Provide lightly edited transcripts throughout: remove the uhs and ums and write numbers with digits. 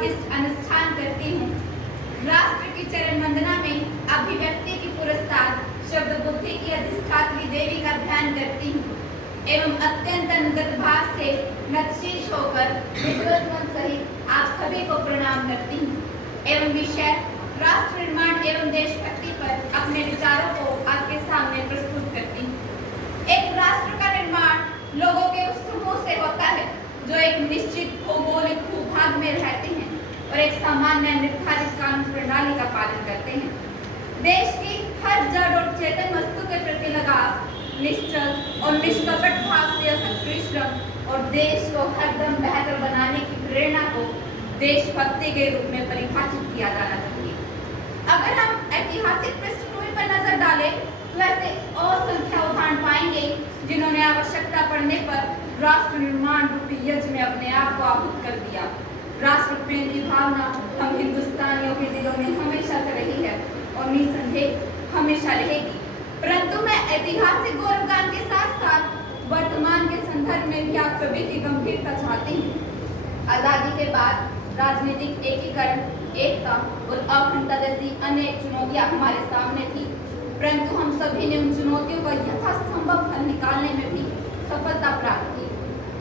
स्वादिष्ट अनुष्ठान करती हूँ। राष्ट्र की चरण वंदना में अभिव्यक्ति की पुरस्कार शब्द बुद्धि की अधिष्ठात्री देवी का ध्यान करती हूँ एवं अत्यंत अनुगत भाव से नतशीश होकर विद्वत मन सहित आप सभी को प्रणाम करती हूँ एवं विषय राष्ट्र निर्माण एवं देशभक्ति पर अपने विचारों को आपके सामने प्रस्तुत करती हूँ। एक राष्ट्र का निर्माण लोगों के उस समूह से होता है जो एक निश्चित भौगोलिक भूभाग में रहते हैं और एक सामान्य निर्धारित कानून प्रणाली का पालन करते हैं। देश की हर जड़ और चेतन वस्तु के प्रति लगाव, निश्चल और निष्कपट भाव से अथक परिश्रम और देश को हरदम बेहतर बनाने की प्रेरणा को देशभक्ति के रूप में परिभाषित किया जाना चाहिए। अगर हम ऐतिहासिक पृष्ठभूमि पर नजर डालें तो ऐसे असंख्य उदाहरण पाएंगे जिन्होंने आवश्यकता पड़ने पर राष्ट्र निर्माण रूपी यज्ञ में अपने आप को आहुत कर दिया। राष्ट्र प्रेम की भावना हम हिंदुस्तानियों के दिलों में हमेशा से रही है और निसंदेह हमेशा रहेगी। परंतु मैं ऐतिहासिक गौरवगान के साथ साथ वर्तमान के संदर्भ में भी आप सभी की गंभीरता चाहती हूँ। आजादी के बाद राजनीतिक एकीकरण, एकता और अखंडता जैसी अनेक चुनौतियां हमारे सामने थी, परंतु हम सभी ने उन चुनौतियों का यथासंभव हल निकालने में भी सफलता प्राप्त की।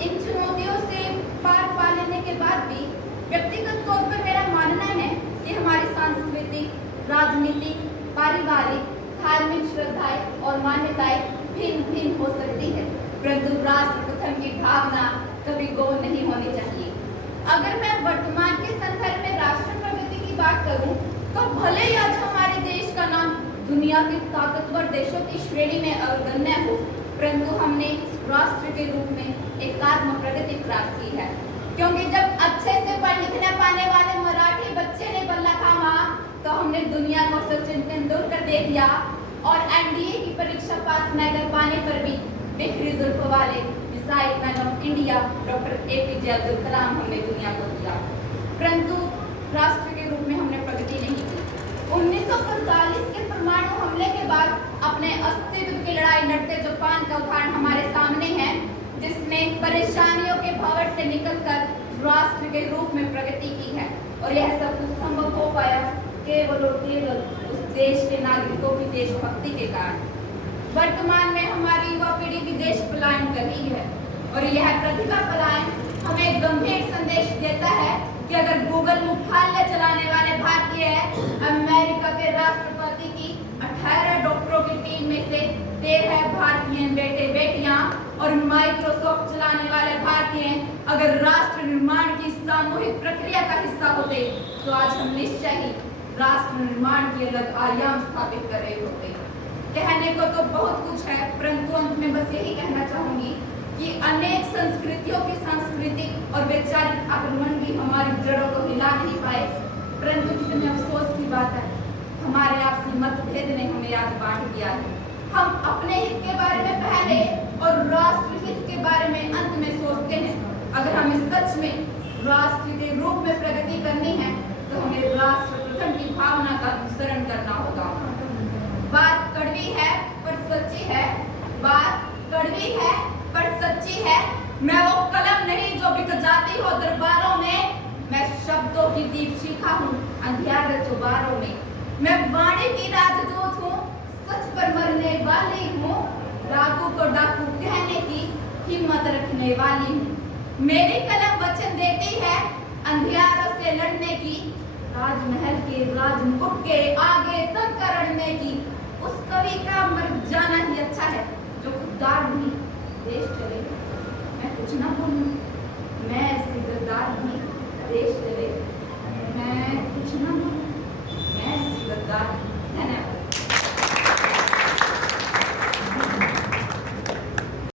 इन चुनौतियों से पार पा लेने के बाद भी व्यक्तिगत तौर पर मेरा मानना है कि हमारी सांस्कृतिक, राजनीतिक, पारिवारिक, धार्मिक श्रद्धाएं और मान्यताएं भिन्न भिन्न हो सकती है, परंतु राष्ट्र प्रथम की भावना कभी गौण नहीं होनी चाहिए। अगर मैं वर्तमान के संदर्भ में राष्ट्र प्रगति की बात करूं, तो भले ही आज हमारे देश का नाम दुनिया के ताकतवर देशों की श्रेणी में अग्रगण्य हो, परंतु हमने राष्ट्र के रूप में एकात्म प्रगति प्राप्त की है। क्योंकि जब अच्छे से पढ़ लिखने पाने वाले मराठी बच्चे ने बल्ला थामा, तो हमने दुनिया को सचिन तेंदुलकर दे दिया और एनडीए की परीक्षा पास न कर पाने पर भी बिखरी जुल्फ वाले missile man of India doctor APJ Abdul Kalam हमने दुनिया को दिया, परंतु राष्ट्र के रूप में हमने प्रगति नहीं की। 1945 के परमाणु हमले के बाद अपने अस्तित्व की लड़ाई लड़ते जापान का उदाहरण हमारे सामने है, जिसने परेशानियों के भंवर से निकलकर राष्ट्र के रूप में प्रगति की है और यह सब कुछ संभव हो पाया केवल और केवल उस देश के नागरिकों की देशभक्ति के कारण। वर्तमान में हमारी युवा पीढ़ी भी देश पलायन कर रही है और यह प्रतिभा पलायन हमें गंभीर संदेश देता है कि अगर गूगल मुख्यालय चलाने वाले भारतीय अमेरिका के राष्ट्रपति की 18 डॉक्टरों की टीम में से 13 भारतीय बेटे बेटियां और माइक्रोसॉफ्ट चलाने वाले भारतीय अगर राष्ट्र निर्माण की सामूहिक प्रक्रिया का हिस्सा होते, तो आज हम निश्चय ही राष्ट्र निर्माण की अलग आयाम स्थापित कर रहे होते। कहने को तो बहुत कुछ है, परंतु अंत में बस यही कहना चाहूंगी कि अनेक संस्कृतियों के सांस्कृतिक और वैचारिक आक्रमण भी हमारी जड़ों को हिला नहीं पाए, परंतु कितने अफसोस की बात है, हमारे आपसी मतभेद ने हमें आज बांट दिया है। हम अपने हित के बारे में पहले और राष्ट्र हित के बारे में अंत में सोचते हैं। अगर हमें सच में राष्ट्र के रूप में प्रगति करनी है, तो हमें राष्ट्र प्रथम की भावना का अनुसरण करना होगा। बात कड़वी है पर सच्ची है, बात कड़वी है पर सच्ची है। मैं वो कलम नहीं जो बिक जाती हो दरबारों में, मैं शब्दों की दीपशिखा हूँ अंधियारे चौबारों में। मैं वाणी की राजदूत हूँ, सच पर मरने वाली हूँ, डाकू को डाकू कहने की हिम्मत रखने वाली हूँ। मेरी कलम वचन देती है अंधियारों से लड़ने की, राजमहल के राजमुकुट के आगे तक करड़ने की। उस कवि का मर जाना ही अच्छा है जो खुददार नहीं देश चले। मैं कुछ ना बोलूं, मैं ऐसी गद्दार नहीं देश चले। मैं कुछ ना बोलूं।